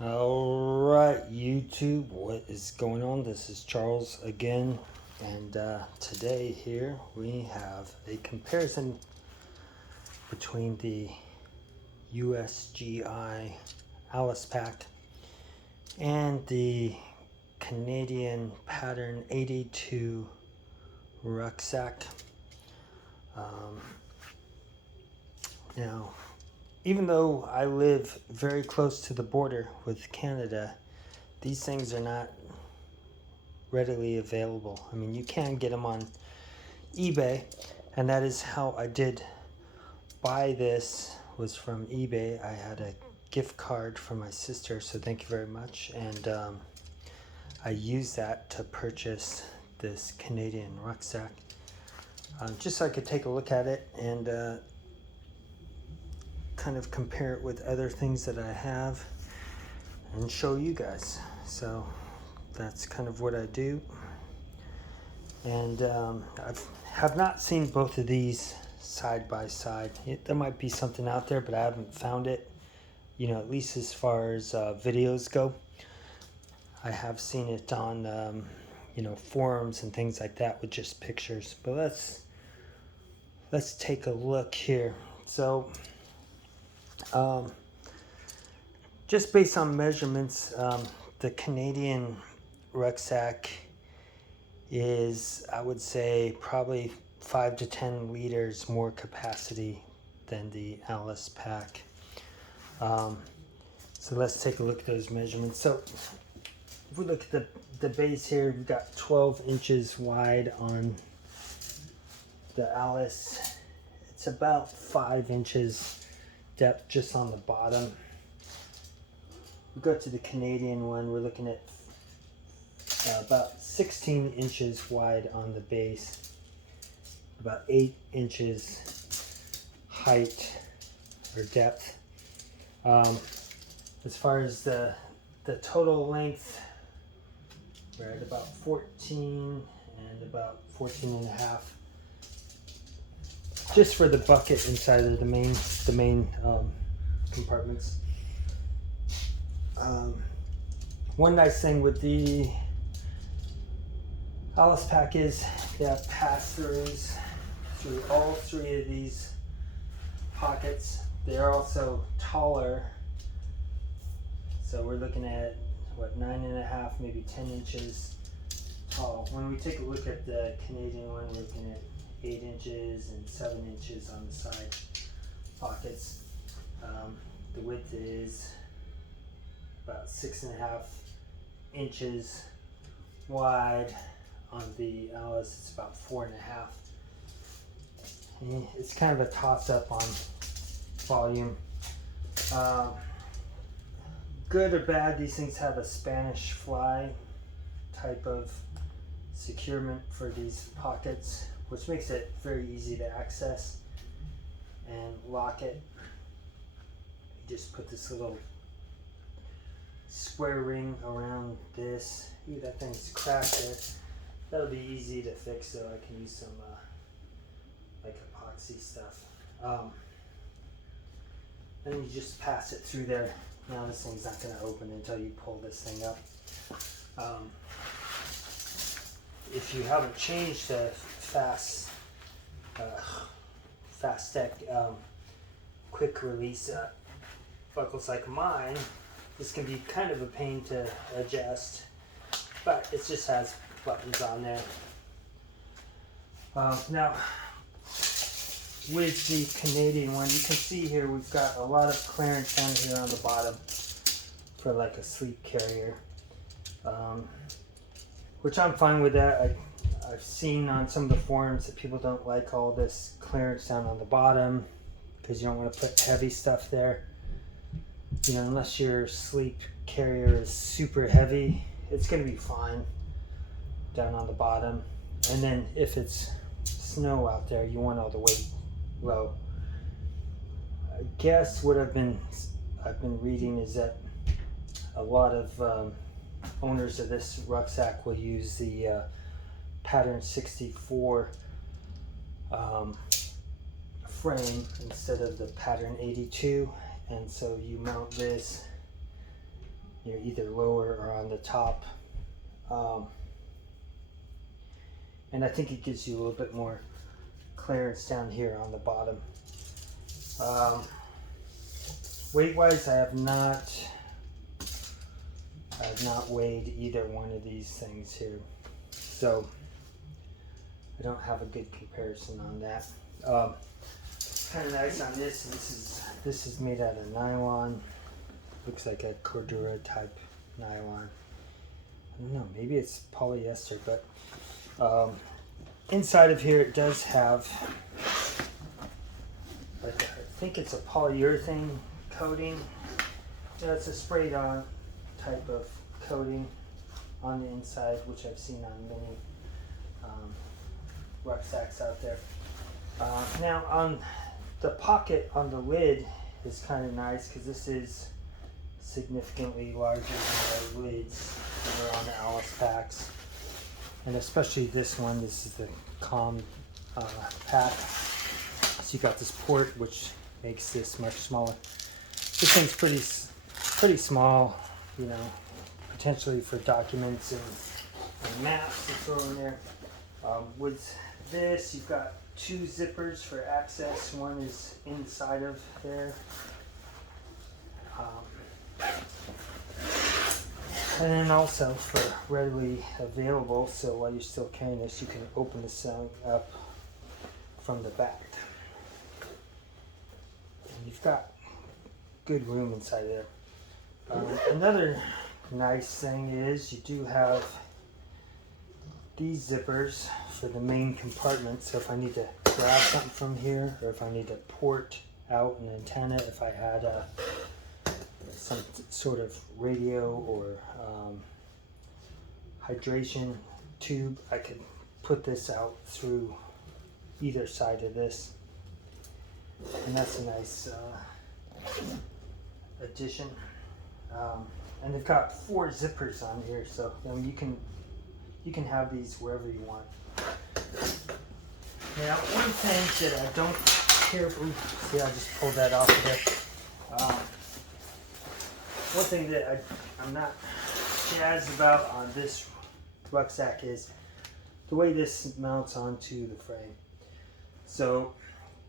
Alright, YouTube, what is going on? This is Charles again, and today here we have a comparison between the USGI Alice Pack and the Canadian Pattern 82 Rucksack. Now, even though I live very close to the border with Canada, these things are not readily available. I mean, you can get them on eBay, and that is how I did buy this, was from eBay. I had a gift card from my sister, so thank you very much. And I used that to purchase this Canadian rucksack, just so I could take a look at it and kind of compare it with other things that I have and show you guys. So that's kind of what I do. And have not seen both of these side by side. There might be something out there, but I haven't found it, you know, at least as far as videos go. I have seen it on you know, forums and things like that with just pictures. But let's take a look here. So just based on measurements, the Canadian rucksack is, I would say, probably 5 to 10 liters more capacity than the Alice pack. So let's take a look at those measurements. So if we look at the base here, we've got 12 inches wide on the Alice. It's about 5 inches depth just on the bottom. We go to the Canadian one, we're looking at about 16 inches wide on the base, about 8 inches height or depth. As far as the total length, we're at about 14 and about 14 and a half, just for the bucket inside of the main compartments. One nice thing with the Alice pack is they have pass-throughs through all three of these pockets. They're also taller, so we're looking at what, 9.5, maybe 10 inches tall. When we take a look at the Canadian one, we're looking at 8 inches and 7 inches on the side pockets. The width is about 6.5 inches wide. On the Alice, it's about 4.5. And it's kind of a toss-up on volume. Good or bad, these things have a Spanish fly type of securement for these pockets, which makes it very easy to access and lock it. You just put this little square ring around this. Ooh, that thing's cracked there. That'll be easy to fix, so I can use some like epoxy stuff. Then you just pass it through there. Now this thing's not going to open until you pull this thing up. If you haven't changed the Fastec quick release buckles like mine, this can be kind of a pain to adjust, but it just has buttons on there. Now, with the Canadian one, you can see here we've got a lot of clearance down here on the bottom for like a sleep carrier, which I'm fine with that. I've seen on some of the forums that people don't like all this clearance down on the bottom because you don't want to put heavy stuff there. You know, unless your sleep carrier is super heavy, it's going to be fine down on the bottom. And then if it's snow out there, you want all the weight low. I guess what I've been reading is that a lot of owners of this rucksack will use the pattern 64 frame instead of the pattern 82, and so you mount this either lower or on the top. And I think it gives you a little bit more clearance down here on the bottom. Weight wise, I have not weighed either one of these things here, so I don't have a good comparison on that. Kind of nice on this. This is made out of nylon. Looks like a Cordura type nylon. I don't know, maybe it's polyester, but inside of here it does have, I think it's a polyurethane coating. It's a sprayed on type of coating on the inside, which I've seen on many rucksacks out there. Now on the pocket on the lid is kind of nice because this is significantly larger than the lids that are on the Alice packs, and especially this one. This is the COM pack, so you got this port which makes this much smaller. This thing's pretty small, you know, potentially for documents and maps to throw in there. With this, you've got two zippers for access. One is inside of there. And then also for readily available, so while you're still carrying this, you can open this thing up from the back. And you've got good room inside there. Another nice thing is you do have these zippers for the main compartment, so if I need to grab something from here, or if I need to port out an antenna, if I had some sort of radio or hydration tube, I could put this out through either side of this, and that's a nice addition. And they've got 4 zippers on here, so you can have these wherever you want. Now, one thing that I don't care, see, I just pulled that off there. One thing that I'm not jazzed about on this rucksack is the way this mounts onto the frame. So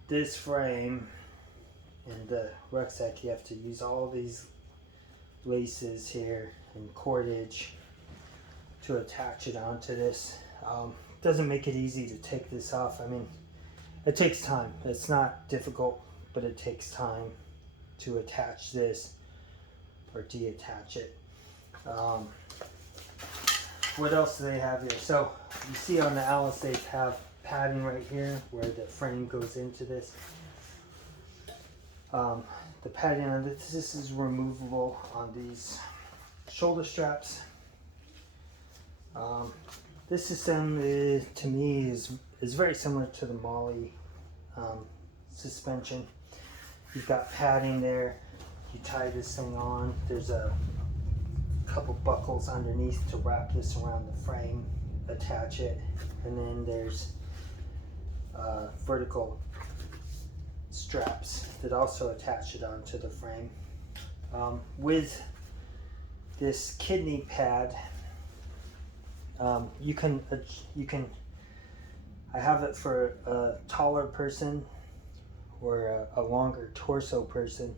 this frame and the rucksack, you have to use all these laces here and cordage to attach it onto this. Doesn't make it easy to take this off. I mean, it takes time. It's not difficult, but it takes time to attach this or deattach it. What else do they have here? So you see on the Alice, they have padding right here where the frame goes into this. The padding on this is removable on these shoulder straps. This system to me is very similar to the Molly suspension. You've got padding there. You tie this thing on. There's a couple buckles underneath to wrap this around the frame, attach it, and then there's vertical straps that also attach it onto the frame. With this kidney pad, you can I have it for a taller person or a longer torso person.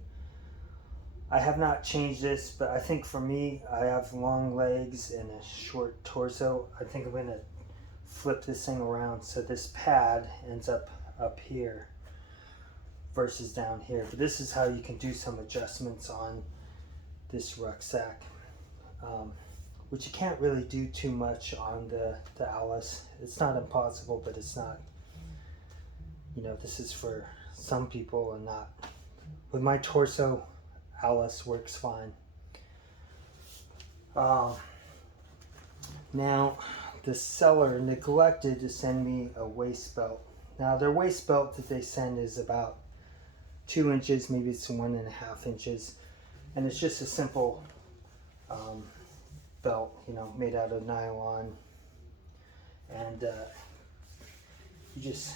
I have not changed this, but I think for me, I have long legs and a short torso. I think I'm going to flip this thing around so this pad ends up here versus down here. But this is how you can do some adjustments on this rucksack, which you can't really do too much on the Alice. It's not impossible, but it's not, you know, this is for some people and not. With my torso, Alice works fine. Now, the seller neglected to send me a waist belt. Now, their waist belt that they send is about 2 inches, maybe it's 1.5 inches, and it's just a simple belt, you know, made out of nylon, and you just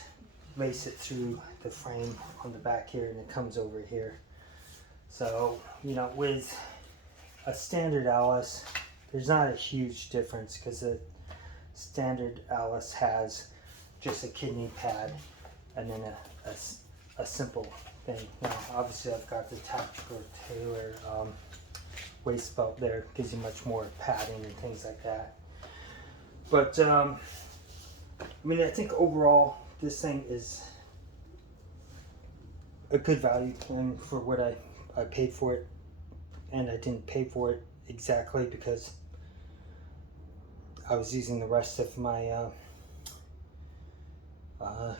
lace it through the frame on the back here, and it comes over here. So, you know, with a standard Alice, there's not a huge difference because the standard Alice has just a kidney pad and then a simple thing. Now, obviously, I've got the tactical tailor waist belt there, gives you much more padding and things like that. But I mean, I think overall this thing is a good value and for what I paid for it, and I didn't pay for it exactly because I was using the rest of my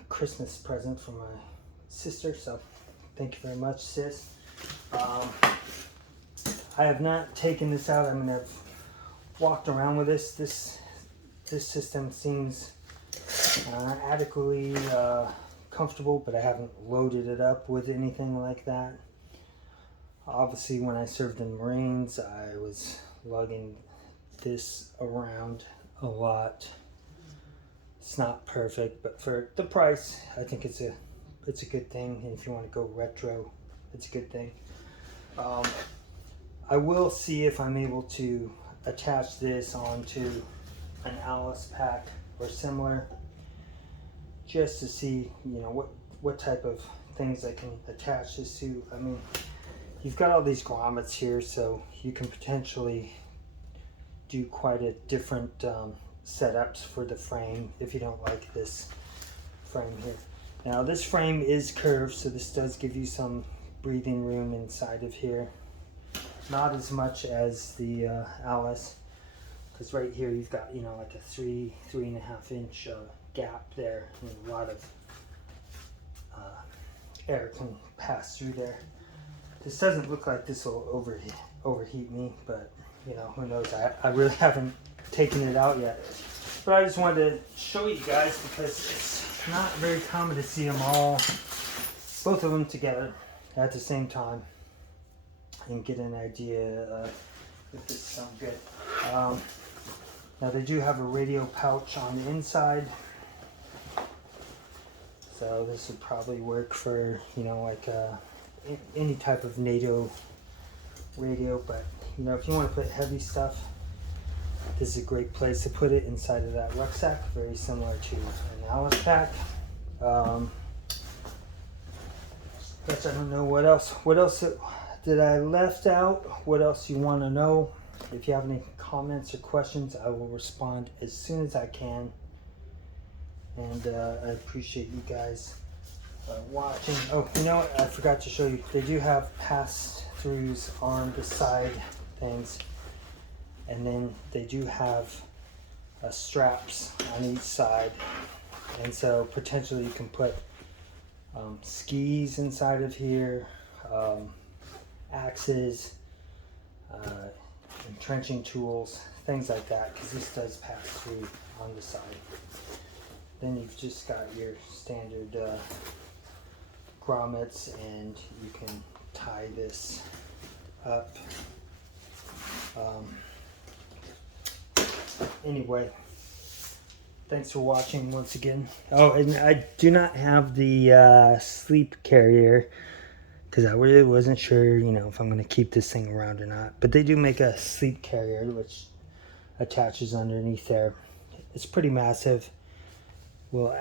Christmas present from my sister. So thank you very much, sis. I have not taken this out. I mean, I've walked around with this. This system seems adequately comfortable, but I haven't loaded it up with anything like that. Obviously, when I served in Marines, I was lugging this around a lot. It's not perfect, but for the price, I think it's a good thing. And if you want to go retro, it's a good thing. I will see if I'm able to attach this onto an Alice pack or similar, just to see, you know, what type of things I can attach this to. I mean, you've got all these grommets here, so you can potentially do quite a different setups for the frame if you don't like this frame here. Now, this frame is curved, so this does give you some breathing room inside of here. Not as much as the Alice, because right here you've got, you know, like a 3.5 inch gap there, and a lot of air can pass through there. This doesn't look like this will overheat me, but you know, who knows? I really haven't taken it out yet. But I just wanted to show you guys because it's not very common to see them all, both of them together at the same time, and get an idea if this sounds good. Now they do have a radio pouch on the inside, so this would probably work for, you know, like any type of NATO radio. But you know, if you want to put heavy stuff, this is a great place to put it, inside of that rucksack, very similar to an Alice pack. But I don't know what else did I left out. What else you want to know? If you have any comments or questions, I will respond as soon as I can. And I appreciate you guys watching. Oh, you know what? I forgot to show you. They do have pass-throughs on the side things. And then they do have straps on each side. And so potentially you can put skis inside of here, axes, entrenching tools, things like that, because this does pass through on the side. Then you've just got your standard grommets, and you can tie this up. Anyway, thanks for watching once again. Oh, and I do not have the sleep carrier because I really wasn't sure, you know, if I'm going to keep this thing around or not. But they do make a sleep carrier which attaches underneath there. It's pretty massive. Well,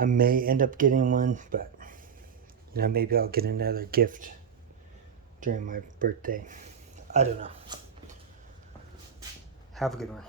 I may end up getting one, but you know, maybe I'll get another gift during my birthday. I don't know. Have a good one.